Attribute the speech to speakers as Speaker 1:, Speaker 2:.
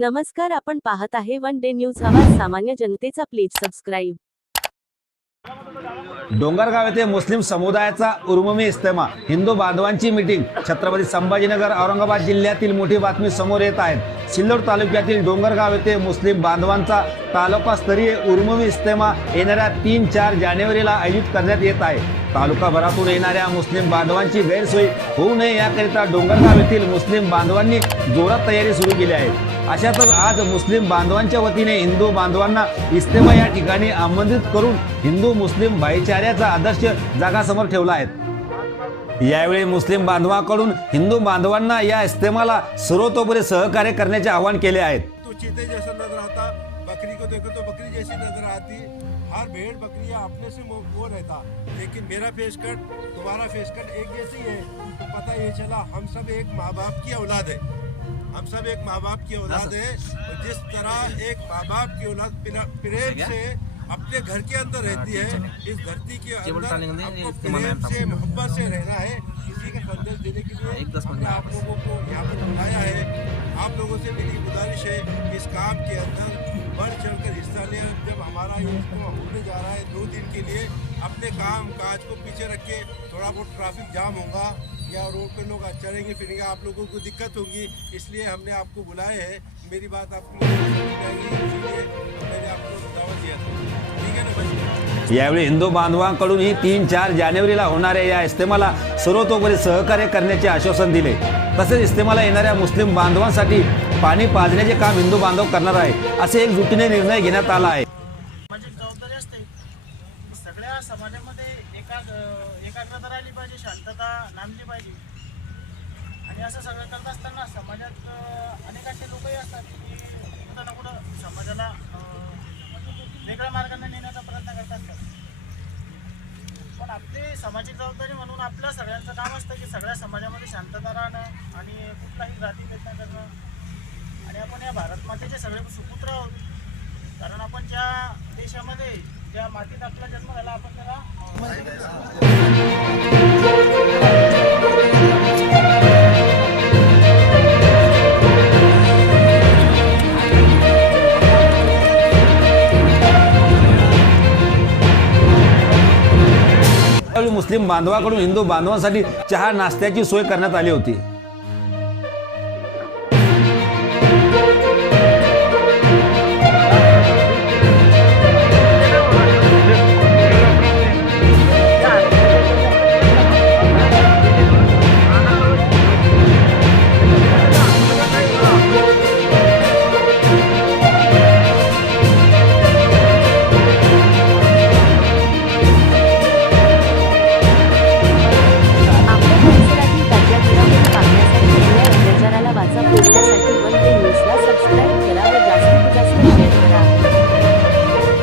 Speaker 1: नमस्कार आपण पाहत आहे वन डे न्यूज. आवाज सामान्य जनतेचा प्लीज सबस्क्राईब.
Speaker 2: डोंगरगाव येथे मुस्लिम समुदायाचा उर्ममी इस्तेमा हिंदू बांधवांची मिटिंग. छत्रपती संभाजीनगर औरंगाबाद जिल्ह्यातील मोठी बातमी समोर येत आहेत सिल्लोड तालुक्यातील डोंगरगाव येथे मुस्लिम बांधवांचा तालुकास्तरीय उर्ममी इस्तेमा येणाऱ्या तीन चार जानेवारीला आयोजित करण्यात येत आहे. तालुकाभरातून येणाऱ्या मुस्लिम बांधवांची गैरसोय होऊ नये याकरिता डोंगरगाव येथील मुस्लिम बांधवांनी जोरात तयारी सुरू केली आहे. अशातच आज मुस्लिम बांधवांच्या वतीने हिंदू बांधवांना इस्तेमा या ठिकाणी आमंत्रित करून हिंदू मुस्लिम भाईचाऱ्याचा आदर्श जगासमोर ठेवला आहे. यावेळी मुस्लिम बांधवांकडून हिंदू बांधवांना या इस्तेमाला सर्वतोपरी सहकार्य करण्याचे आवाहन केले आहेत
Speaker 3: तो चीते जैसा नजर आता बकरी को देखो तो बकरी जैसी नजर आती। हर भेड़ बकरी अपने से वो रहता। लेकिन मेरा फेस कट तुम्हारा फेस कट एक जैसी है। तो पता ये चला हम सब एक माँ बाप की औलाद है। हम सब एक माँ बाप की औलाद है और जिस तरह एक माँ बाप की औलाद प्रेम से अपने घर के अंदर रहती है इस धरती के अंदर आपको प्रेम से मोहब्बत से रहना है इसी का संदेश देने के लिए आप लोगों को यहाँ पर बुलाया है। आप लोगों से मेरी गुजारिश है कि इस काम के अंदर बढ़ चढ़कर हिस्सा लें जब हमारा ये इज्तिमा होने जा रहा है दो दिन के लिए अपने काम काज को पीछे रख के थोड़ा बहुत ट्रैफ़िक जाम होगा। या रोड पे लोग चलेंगे फिरेंगे। आप लोगों को दिक्कत होगी इसलिए हमने आपको बुलाए हैं। मेरी बात आपको मैंने आपको दावा दिया था। ठीक है ना भाई?
Speaker 2: यावेळी हिंदू बांधवांकडून ही तीन चार जानेवारीला होणाऱ्या या इस्तेमाला सर्वतोपरी सहकार्य करण्याचे आश्वासन दिले. तसेच इस्तेमाला येणाऱ्या मुस्लिम बांधवांसाठी पाणी पाजण्याचे काम हिंदू बांधव करणार आहे असे एकजुटीने निर्णय घेण्यात आला आहे.
Speaker 4: सामाजिक जबाबदारी असते. सगळ्या समाजामध्ये एका एकाग्रता राहिली पाहिजे शांतता नांदली पाहिजे. आणि असं सगळं करत असताना समाजात अं, अनेक असे लोकही असतात की कुठं ना कुठं समाजाला वेगळ्या मार्गाने नेण्याचा प्रयत्न करत असतात पण आपली सामाजिक जबाबदारी म्हणून आपल्या सगळ्यांचं काम असतं की सगळ्या समाजामध्ये शांतता राहणं आणि कुठलाही जाती प्रयत्न करणं. आणि आपण या भारत मातेचे सगळे सुपुत्र आहोत. कारण आपण ज्या देशामध्ये ज्या मातीत आपला जन्म झाला आपण त्याला
Speaker 2: मुस्लिम बांधवाकडून हिंदू बांधवांसाठी चहा नाश्त्याची सोय करण्यात आली होती.